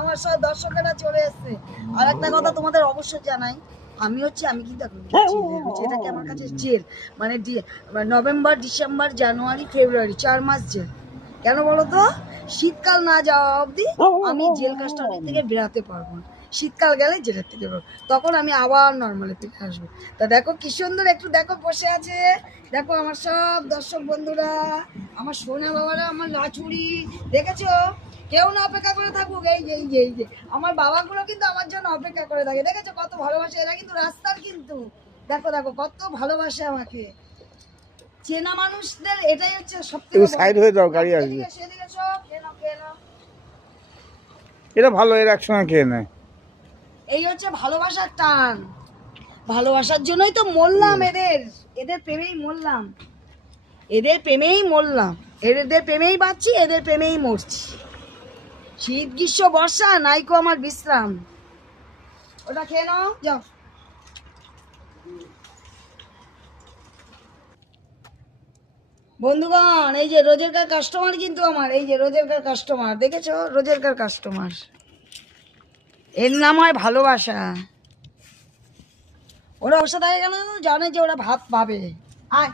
আমার সব দর্শকেরা চলে এসছে। আর একটা কথা তোমাদের অবশ্যই জানাই, আমি কিন্তু এখন এটাকে আমার কাছে জেল, মানে নভেম্বর, ডিসেম্বর, জানুয়ারি, ফেব্রুয়ারি 4 মাস জেল। কেন বলো তো? শীতকাল না যাওয়া অবধি আমি জেল কাস্টডি থেকে বেরাতে পারবো না। শীতকাল গেলে জেলের থেকে বেরোবো, তখন আমি আবার নর্মালে ফিরে আসবো। তা দেখো কি সুন্দর, একটু দেখো বসে আছে। দেখো আমার সব দর্শক বন্ধুরা, আমার সোনা বাবারা, আমার লাচুরি, দেখেছো? কেউ না অপেক্ষা করে থাকুক, এই যে আমার বাবাগুলো কিন্তু আমার জন্য অপেক্ষা করে থাকে। দেখেছো কত ভালোবাসে এরা, কিন্তু রাস্তার কিন্তু দেখো কত ভালোবাসে আমাকে। চেনা মানুষদের এটাই হচ্ছে সবথেকে সাইড হয়ে দাও, গাড়ি আসবে। সেদিকে সব কেন এটা ভালো, এর একসঙ্গে খেয়ে নেয়। এই হচ্ছে ভালোবাসার টান। ভালোবাসার জন্যই তো মরলাম, এদের প্রেমেই মরলাম, এদের প্রেমেই বাঁচছি, এদের প্রেমেই মরছি। শীত, গ্রীষ্ম, বর্ষা নাইকো আমার বিশ্রাম। ওটা খেয়ে নাও, যাও। বন্ধুগণ, এই যে রোজেরকার কাস্টমার কিন্তু আমার, এই যে রোজেরকার কাস্টমার, দেখেছো? রোজেরকার কাস্টমার, এর নাম হয় ভালোবাসা। ওরা ওর সাথে গেল, জানে যে ওরা ভাত পাবে। আয়